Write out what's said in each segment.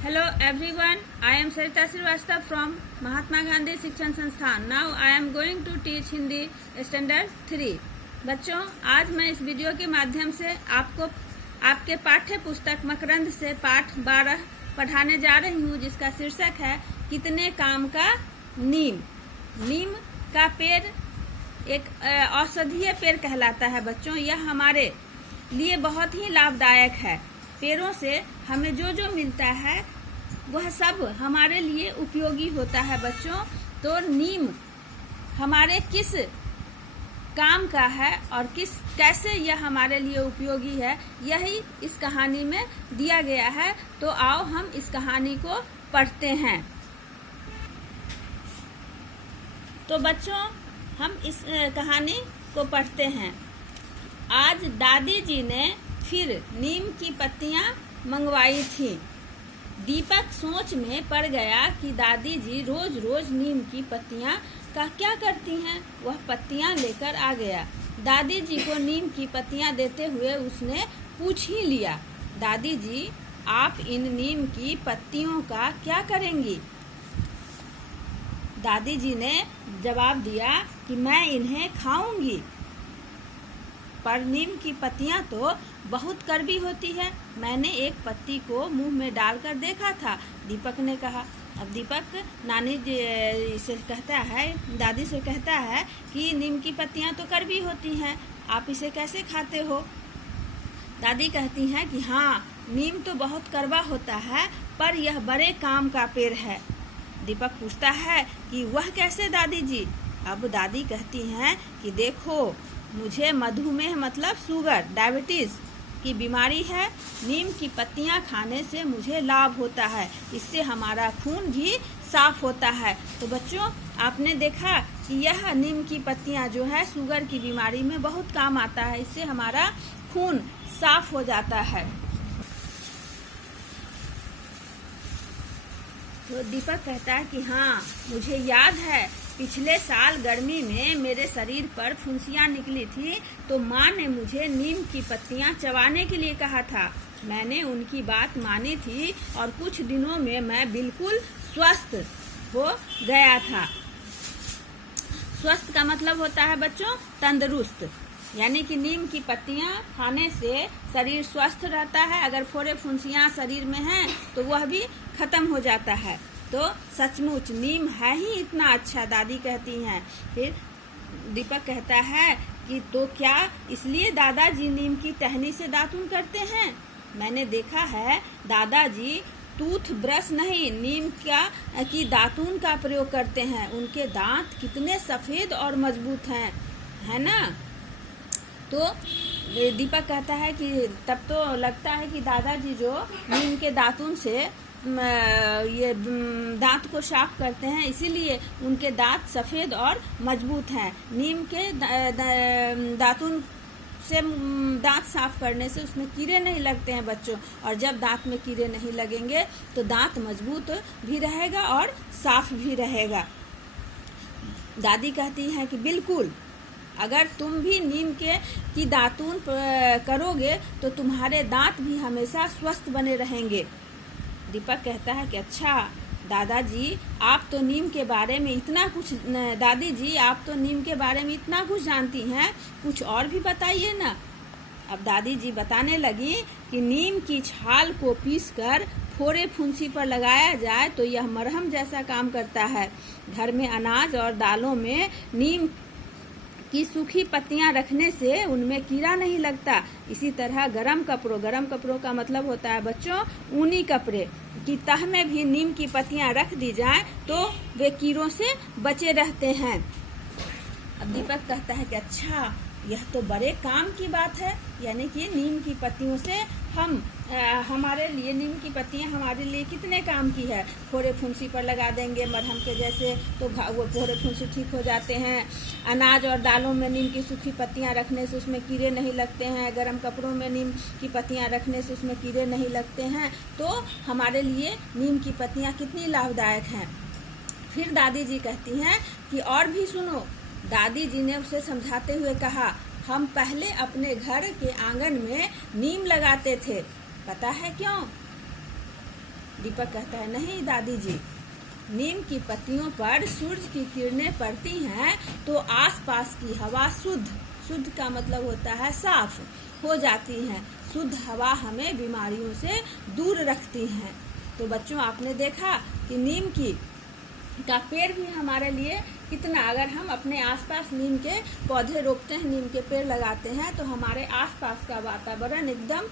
Hello everyone, I am Sarita Srivastava from Mahatma Gandhi शिक्षण संस्थान. Now I am going to teach Hindi Standard 3. बच्चों, आज मैं इस वीडियो के माध्यम से आपको आपके पाठ्य पुस्तक मकरंद से पाठ 12 पढ़ाने जा रही हूँ, जिसका शीर्षक है कितने काम का नीम. नीम का पेड़ एक औषधीय पेड़ कहलाता है. बच्चों, यह हमारे लिए बहुत ही लाभदायक है. पेड़ों से हमें जो जो मिलता है वह सब हमारे लिए उपयोगी होता है. बच्चों, तो नीम हमारे किस काम का है और कैसे यह हमारे लिए उपयोगी है, यही इस कहानी में दिया गया है. तो आओ हम इस कहानी को पढ़ते हैं. तो बच्चों, हम इस कहानी को पढ़ते हैं. आज दादी जी ने फिर नीम की पत्तियां मंगवाई थी. दीपक सोच में पड़ गया कि दादी जी रोज रोज नीम की पत्तियां का क्या करती हैं. वह पत्तियां लेकर आ गया. दादी जी को नीम की पत्तियां देते हुए उसने पूछ ही लिया, दादी जी, आप इन नीम की पत्तियों का क्या करेंगी. दादी जी ने जवाब दिया कि मैं इन्हें खाऊंगी, पर नीम की पत्तियां तो बहुत कड़वी होती है. मैंने एक पत्ती को मुंह में डालकर देखा था, दीपक ने कहा. अब दीपक नानी से कहता है, दादी से कहता है कि नीम की पत्तियां तो कड़वी होती हैं, आप इसे कैसे खाते हो. दादी कहती हैं कि हाँ, नीम तो बहुत कड़वा होता है, पर यह बड़े काम का पेड़ है. दीपक पूछता है कि वह कैसे दादी जी. अब दादी कहती हैं कि देखो, मुझे मधुमेह मतलब शुगर, डायबिटीज की बीमारी है. नीम की पत्तियां खाने से मुझे लाभ होता है, इससे हमारा खून भी साफ होता है. तो बच्चों, आपने देखा कि यह नीम की पत्तियां जो है शुगर की बीमारी में बहुत काम आता है. इससे हमारा खून साफ हो जाता है. तो दीपक कहता है कि हाँ, मुझे याद है, पिछले साल गर्मी में मेरे शरीर पर फुंसियाँ निकली थी, तो माँ ने मुझे नीम की पत्तियाँ चबाने के लिए कहा था. मैंने उनकी बात मानी थी और कुछ दिनों में मैं बिल्कुल स्वस्थ हो गया था. स्वस्थ का मतलब होता है बच्चों तंदुरुस्त, यानी कि नीम की पत्तियाँ खाने से शरीर स्वस्थ रहता है. अगर फोड़े फुंसियाँ शरीर में हैं तो वह भी खत्म हो जाता है. तो सचमुच नीम है ही इतना अच्छा, दादी कहती हैं. फिर दीपक कहता है कि तो क्या इसलिए दादाजी नीम की टहनी से दातुन करते हैं. मैंने देखा है दादाजी टूथ ब्रश नहीं, नीम की दातुन का प्रयोग करते हैं. उनके दांत कितने सफेद और मजबूत हैं, है ना. तो दीपक कहता है कि तब तो लगता है कि दादाजी जो नीम के दातुन से ये दांत को साफ करते हैं, इसीलिए उनके दांत सफ़ेद और मजबूत हैं. नीम के दातुन से दांत साफ करने से उसमें कीड़े नहीं लगते हैं बच्चों. और जब दांत में कीड़े नहीं लगेंगे तो दांत मजबूत भी रहेगा और साफ भी रहेगा. दादी कहती हैं कि बिल्कुल, अगर तुम भी नीम की दातुन करोगे तो तुम्हारे दांत भी हमेशा स्वस्थ बने रहेंगे. दीपक कहता है कि अच्छा दादाजी, आप तो नीम के बारे में इतना कुछ, दादी जी आप तो नीम के बारे में इतना कुछ जानती हैं, कुछ और भी बताइए ना. अब दादी जी बताने लगी कि नीम की छाल को पीसकर फोड़े फुंसी पर लगाया जाए तो यह मरहम जैसा काम करता है. घर में अनाज और दालों में नीम की सूखी पत्तियां रखने से उनमें कीड़ा नहीं लगता. इसी तरह गरम कपड़ों का मतलब होता है बच्चों ऊनी कपड़े की तह में भी नीम की पत्तियां रख दी जाएं तो वे कीड़ों से बचे रहते हैं. अब दीपक कहता है कि अच्छा, यह तो बड़े काम की बात है, यानी कि नीम की पत्तियों से हमारे लिए नीम की पत्तियां हमारे लिए कितने काम की है. फोड़े फुंसी पर लगा देंगे मरहम के जैसे, तो वो फोड़े फुंसी ठीक हो जाते हैं. अनाज और दालों में नीम की सूखी पत्तियां रखने से उसमें कीड़े नहीं लगते हैं. गर्म कपड़ों में नीम की पत्तियां रखने से उसमें कीड़े नहीं लगते हैं. तो हमारे लिए नीम की पत्तियां कितनी लाभदायक हैं. फिर दादी जी कहती हैं कि और भी सुनो. दादी जी ने उसे समझाते हुए कहा, हम पहले अपने घर के आंगन में नीम लगाते थे. पता है क्यों? दीपक कहता है नहीं दादी जी, नीम की पत्तियों पर सूरज की किरणें पड़ती हैं तो आसपास की हवा शुद्ध का मतलब होता है साफ हो जाती है। शुद्ध हवा हमें बीमारियों से दूर रखती है। तो बच्चों, आपने देखा कि नीम का पेड़ भी हमारे लिए कितना, अगर हम अपने आसपास नीम के पौधे रोपते हैं, नीम के पेड़ लगाते हैं, तो हमारे आसपास का वातावरण एकदम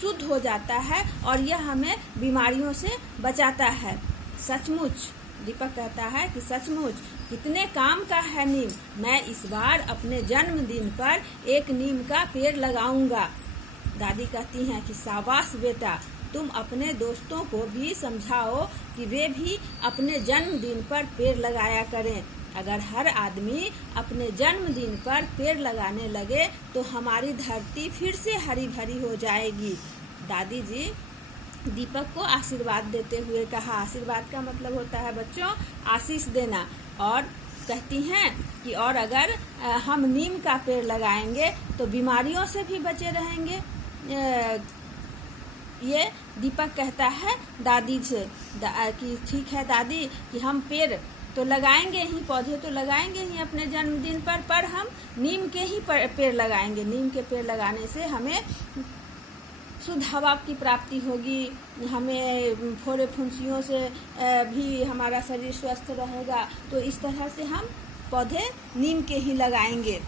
शुद्ध हो जाता है और यह हमें बीमारियों से बचाता है। सचमुच दीपक कहता है कि सचमुच कितने काम का है नीम। मैं इस बार अपने जन्मदिन पर एक नीम का पेड़ लगाऊंगा। दादी कहती हैं कि शाबाश बेटा, तुम अपने दोस्तों को भी समझाओ कि वे भी अपने जन्मदिन पर पेड़ लगाया करें। अगर हर आदमी अपने जन्मदिन पर पेड़ लगाने लगे तो हमारी धरती फिर से हरी भरी हो जाएगी। दादी जी दीपक को आशीर्वाद देते हुए कहा, आशीर्वाद का मतलब होता है बच्चों आशीष देना, और कहती हैं कि और अगर हम नीम का पेड़ लगाएंगे तो बीमारियों से भी बचे रहेंगे। ये दीपक कहता है दादी से कि ठीक है दादी, कि हम पेड़ तो लगाएंगे ही, पौधे तो लगाएंगे ही अपने जन्मदिन पर हम नीम के ही पेड़ लगाएंगे। नीम के पेड़ लगाने से हमें शुद्ध हवा की प्राप्ति होगी, हमें फोड़े फुंसियों से भी हमारा शरीर स्वस्थ रहेगा। तो इस तरह से हम पौधे नीम के ही लगाएंगे।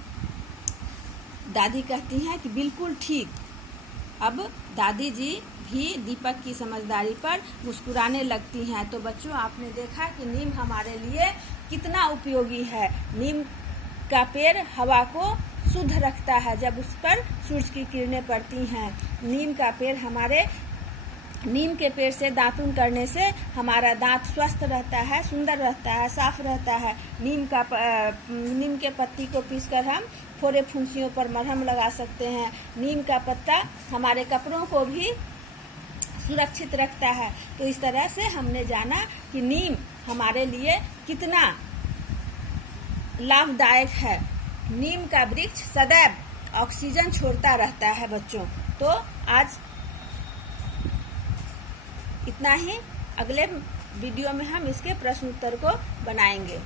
दादी कहती हैं कि बिल्कुल ठीक। अब दादी जी भी दीपक की समझदारी पर मुस्कुराने लगती हैं। तो बच्चों, आपने देखा कि नीम हमारे लिए कितना उपयोगी है। नीम का पेड़ हवा को शुद्ध रखता है जब उस पर सूरज की किरणें पड़ती हैं। नीम के पेड़ से दातुन करने से हमारा दांत स्वस्थ रहता है, सुंदर रहता है, साफ रहता है। नीम के पत्ती को पीसकर हम फोड़े फुंसियों पर मरहम लगा सकते हैं। नीम का पत्ता हमारे कपड़ों को भी सुरक्षित रखता है। तो इस तरह से हमने जाना कि नीम हमारे लिए कितना लाभदायक है। नीम का वृक्ष सदैव ऑक्सीजन छोड़ता रहता है बच्चों। तो आज इतना ही। अगले वीडियो में हम इसके प्रश्न उत्तर को बनाएंगे।